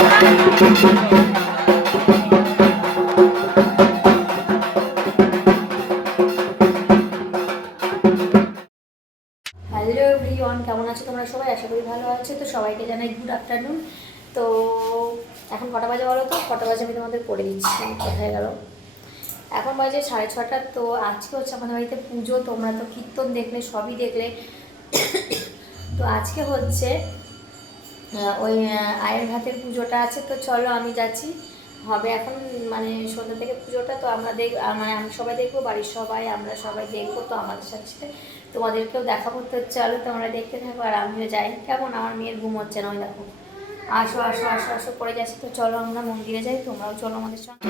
Hello everyone, কেমন আছো তোমরা সবাই? আশা করি ভালো আছো। তো সবাইকে জানাই গুড আফটারনুন। তো এখন কটা বাজে বলো তো? কটা বাজে আমি তোমাদের করে দিচ্ছি। কোথায় গেল? এখন বাজে 6:30। তো আজকে হচ্ছে আমাদের বাড়িতে পুজো। তোমরা তো কীর্তন দেখলে, সবই দেখলে। তো আজকে হচ্ছে ওই আয়ের ভাতের পুজোটা আছে। তো চলো আমি যাচ্ছি, হবে এখন মানে সন্ধ্যা থেকে পুজোটা। তো আমরা মানে আমি সবাই দেখবো, বাড়ির সবাই, আমরা সবাই দেখবো। তো আমাদের সাথে তোমাদেরকেও দেখাবো। তো চলো তোমরা দেখতে থাকো আর আমিও যাই। কেমন আমার মেয়ের ঘুম হচ্ছে না, ওই দেখো আসো আসো আসো আসো করে যাচ্ছি। তো চলো আমরা মন্দিরে যাই, তোমরাও চলো আমাদের সঙ্গে।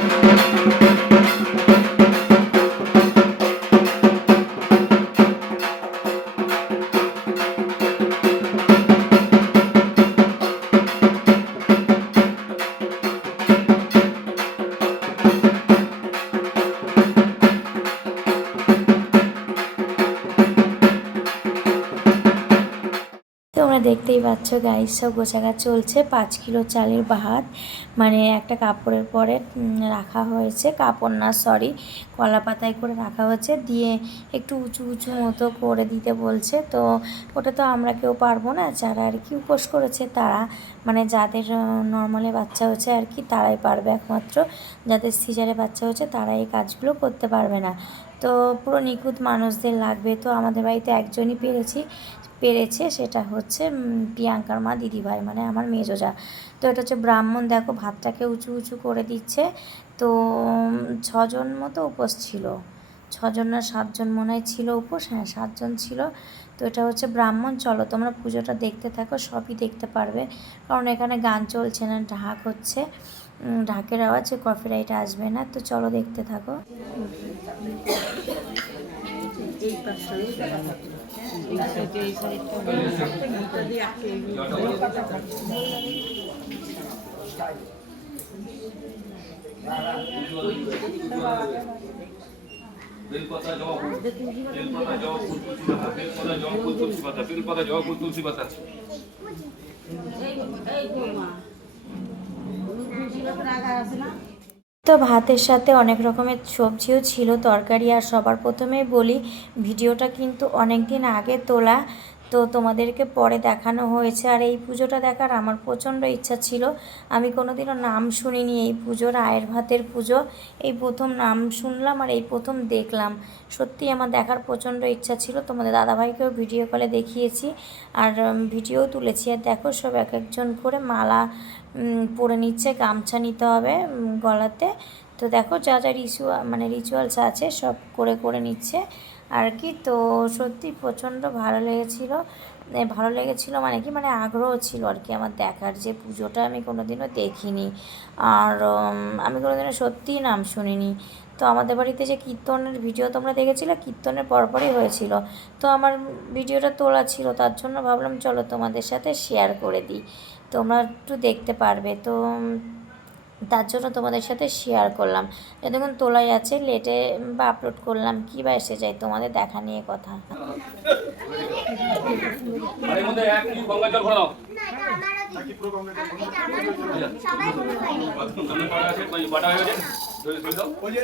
তোমরা দেখতেই পাচ্ছ গাইস, সব গোছাগাছ চলছে। 5 কিলো চালের ভাত মানে একটা কাপড়ের পরে রাখা হয়েছে, কাপড় না সরি কলা পাতায় করে রাখা হয়েছে, দিয়ে একটু উঁচু উঁচু মতো করে দিতে বলছে। তো ওটা তো আমরা কেউ পারবো না, যারা আর কি উপোস করেছে তারা, মানে যাদের নর্মালি বাচ্চা হয়েছে আর কি তারাই পারবে একমাত্র। যাদের সিজারে বাচ্চা হয়েছে তারা এই কাজগুলো করতে পারবে না। তো পুরো নিখুঁত মানুষদের লাগবে। তো আমাদের বাড়িতে একজনই পেরেছে, সেটা হচ্ছে প্রিয়াঙ্কার মা দিদিভাই, মানে আমার মেজোজা। তো এটা হচ্ছে ব্রাহ্মণ, দেখো ভাতটাকে উঁচু উঁচু করে দিচ্ছে। তো 6জন মতো উপোস ছিল, 6জন না 7জন মনে হয় ছিল উপোস, হ্যাঁ 7জন ছিল। তো এটা হচ্ছে ব্রাহ্মণ। চলো তোমরা পুজোটা দেখতে থাকো, সবই দেখতে পারবে, কারণ এখানে গান চলছে না, ঢাক হচ্ছে, ঢাকের আওয়াজে কপিরাইট আসবে না। তো চলো দেখতে থাকো। বেলপাতা জবা ফুল, বেলপাতা জবা ফুল, তুলসী পাতা, বেলপাতা জবা ফুল, তুলসী পাতা, বেলপাতা জবা ফুল, তুলসী পাতা। তো ভাতের সাথে অনেক রকমের সবজিও ছিল, তরকারি। আর সবার প্রথমেই বলি, ভিডিওটা কিন্তু অনেক দিন আগে তোলা, তো তোমাদেরকে পরে দেখানো হয়েছে। আর এই পুজোটা দেখার আমার প্রচণ্ড ইচ্ছা ছিল। আমি কোনোদিনও নাম শুনিনি এই পুজোর, আয়ের ভাতের পুজো এই প্রথম নাম শুনলাম আর এই প্রথম দেখলাম। সত্যি আমার দেখার প্রচণ্ড ইচ্ছা ছিল। তোমাদের দাদাভাইকেও ভিডিও কলে দেখিয়েছি আর ভিডিও তুলেছি। আর দেখো সব এক একজন করে মালা পরে নিচ্ছে, গামছা নিতে হবে গলাতে। তো দেখো যা যা রিচুয়ালস আছে সব করে করে নিচ্ছে আর কি। তো সত্যি প্রচণ্ড ভালো লেগেছিলো মানে কি, মানে আগ্রহ ছিল আর কি আমার দেখার, যে পুজোটা আমি কোনোদিনও দেখিনি আর আমি কোনোদিনও সত্যিই নাম শুনিনি। তো আমাদের বাড়িতে যে কীর্তনের ভিডিও তোমরা দেখেছিলে, কীর্তনের পরপরই হয়েছিল। তো আমার ভিডিওটা তোলা ছিল, তার জন্য ভাবলাম চলো তোমাদের সাথে শেয়ার করে দিই, তোমরা একটু দেখতে পারবে। তো তার জন্য তোমাদের সাথে শেয়ার করলাম। যতক্ষণ তোলাই আছে, লেটে বা আপলোড করলাম কি বা এসে যায়, তোমাদের দেখা নিয়ে কথা। এর মধ্যে এক কি গঙ্গা জল ভরে দাও। বাটা হয়ে গেছে, ধরে দাও। ওই যে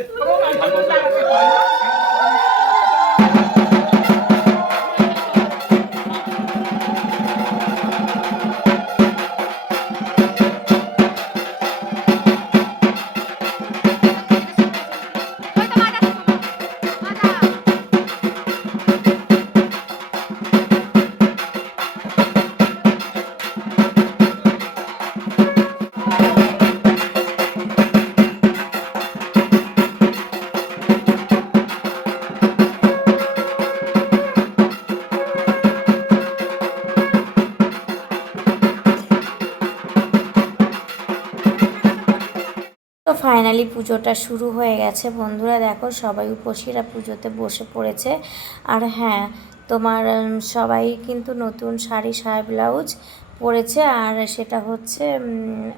তো ফাইনালি পুজোটা শুরু হয়ে গেছে বন্ধুরা। দেখো সবাই উপসীরা পুজোতে বসে পড়েছে। আর হ্যাঁ, তোমার সবাই কিন্তু নতুন শাড়ি সায়া ব্লাউজ পরেছে। আর সেটা হচ্ছে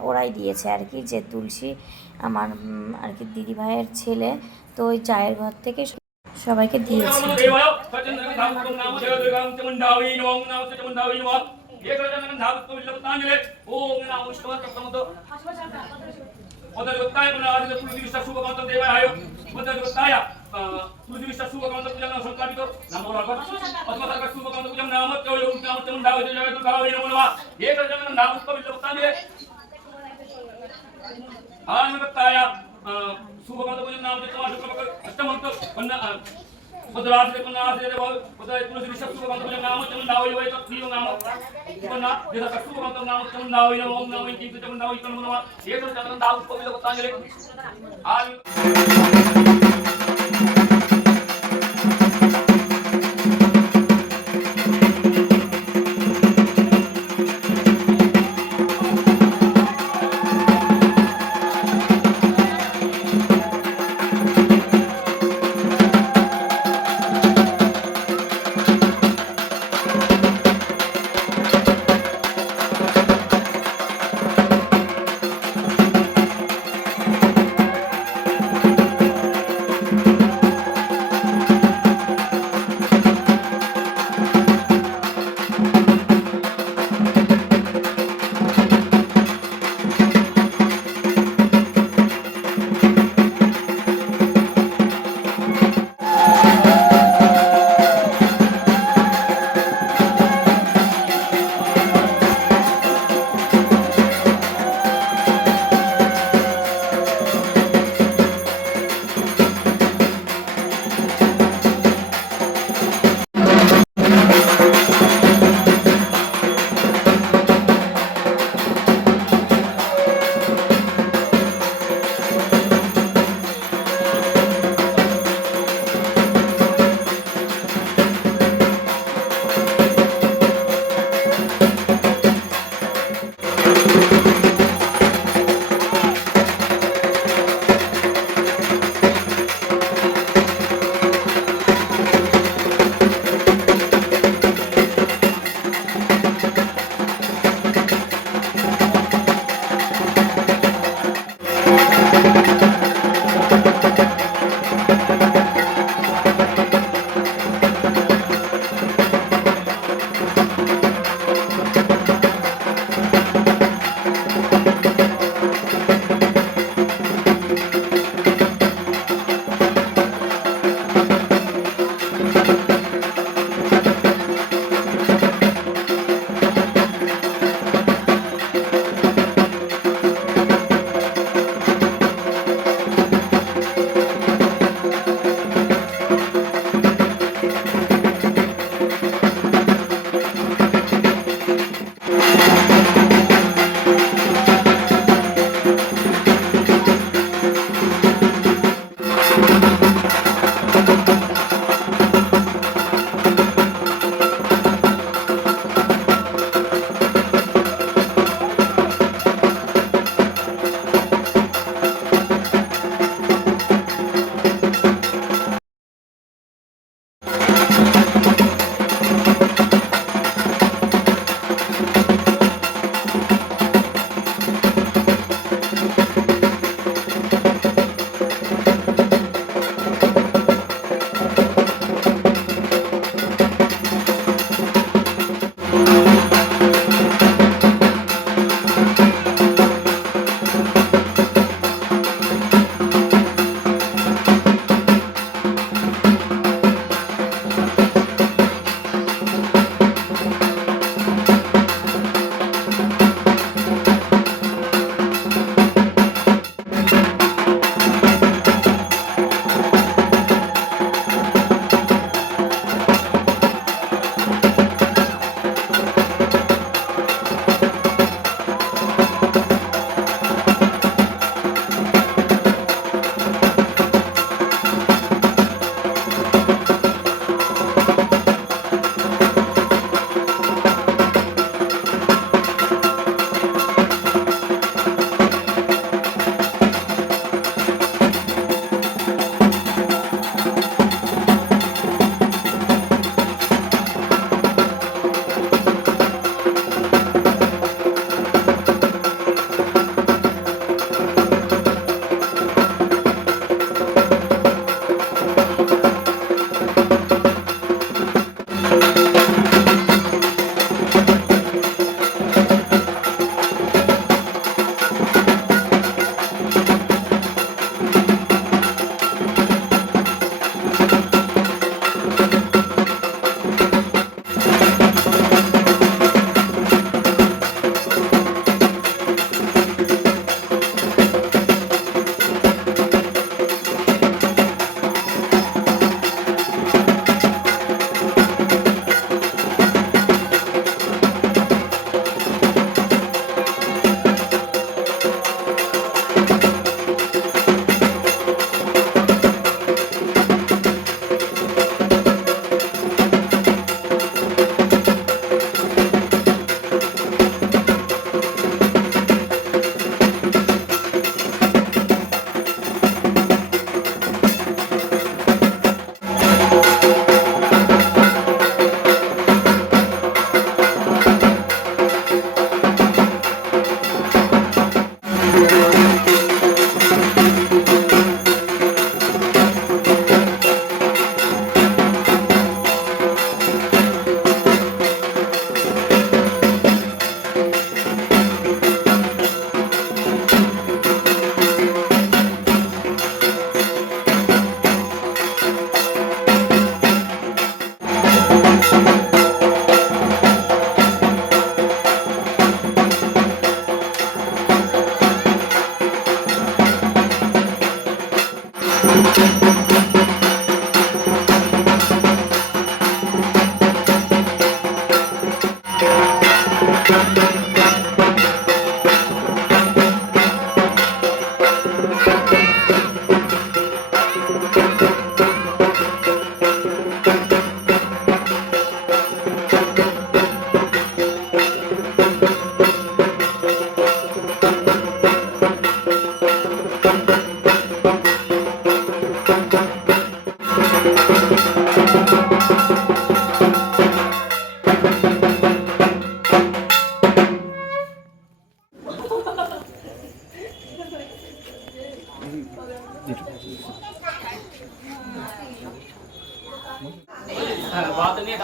ওরাই দিয়েছে আর কি, যে তুলসী আমার আর কি দিদিভাইয়ের ছেলে, তো ওই চায়ের ঘর থেকে সবাইকে দিয়েছে। Odagotaya Panadi Purusha Subhakantam Devayo, Odagotaya Purusha Subhakantam Pujam Sankadito, Namoraka, Atmaka Subhakantam Pujam Namat, Tam Davi, Kavinova, Yekajan Namus Pavitane, Anataya, Subhakantam Pujam Namat, Astamanto, Pudras de Punas, Purusha Subhakantam Namat, Davi, Tio Namat, Puna, the Subhakantam Namat, now in a home, now in Kitam, now in Kanova, Yekajan Namus Pavitane.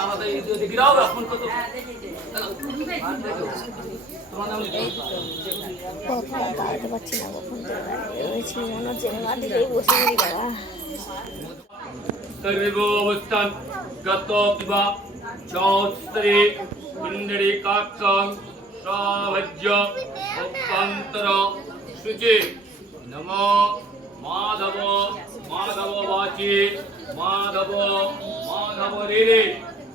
আমাদের এই গিরাও phone করতো তোমার নাম কথা দাঁড়াতে পারছি না, কখন তো রয়েছি মনে হচ্ছে মাটিতেই বসে গেলি বাবা। सर्वो अवस्थान गतो पिबा चौस्तरे इंद्रे काक्षं श्रावज्य उपांतर शुचि नमो माधव माधव वाची माधव माधव रे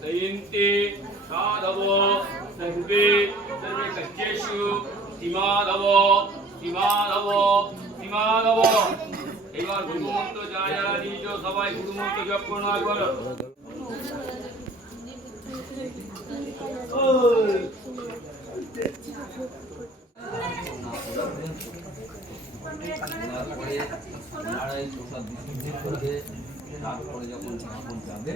दयन्ते साधव सर्वे सर्वे कच्चेषु तिमाधव तिमाधव तिमाधव এবার গুরুমন্ত্র যা যারা নিজ সবাই গুরুমন্ত্র জপ করো করো তারপরে যখন যখন যাবে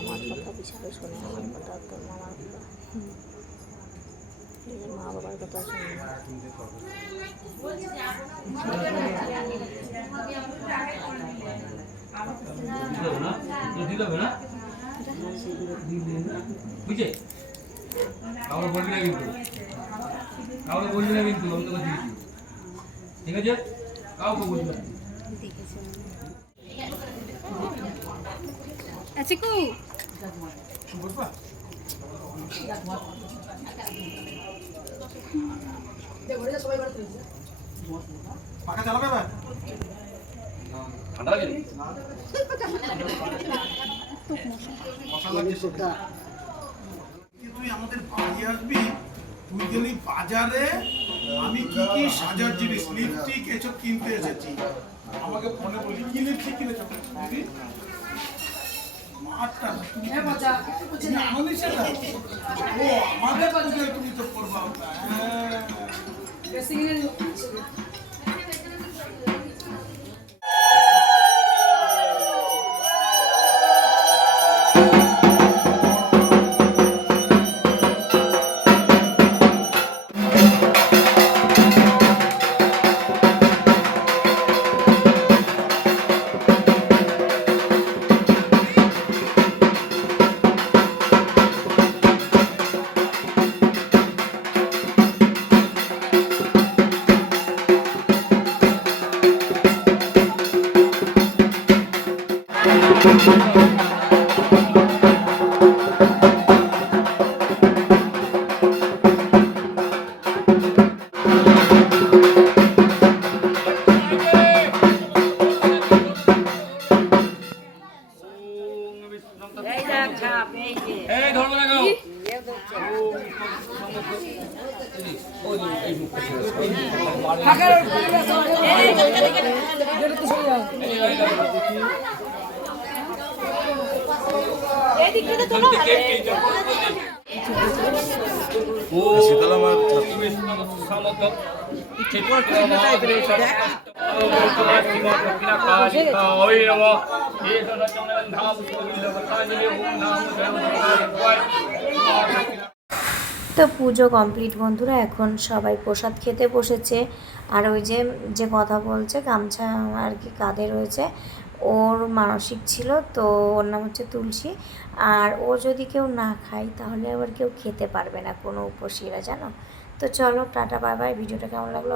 আমার কথা বিশাল শোনে, আমার কথা তোর মামার কথা, নিজের মা বাবার কথা শোনে। বুঝে কাউকে বলবি না কিন্তু, কাউকে বলবি না কিন্তু, আমি তোকে দিয়েছি, ঠিক আছে? কাউকে বলবি না। আচিকু পাকা চালাবে এবার? ঠান্ডা লাগে মশা লাগছে সেটা। তুই আমাদের বাড়ি আসবি, তুই গেলি বাজারে, আমি কি কি সাজার জিনিস লিপস্টিক এসব কিনতে এসেছি, আমাকে ফোনে বলি কি লিপস্টিক কিনেছো দিদি? মারটা না, তুমি তুমি আনোনি সেটা? ও আমাদের পুজোয় তুমি তো করবা ওটা। হ্যাঁ এই ধরো না গো শীতলা মার তো পুজো কমপ্লিট বন্ধুরা, এখন সবাই প্রসাদ খেতে বসেছে। আর ওই যে যে কথা বলছে গামছা আর কি কাঁধে রয়েছে, ওর মানসিক ছিল, তো ওর নাম হচ্ছে তুলসী। আর ও যদি কেউ না খায় তাহলে আবার কেউ খেতে পারবে না, কোনো উপসীরা, জানো তো। চলো টাটা বাই বাই। ভিডিওটা কেমন লাগলো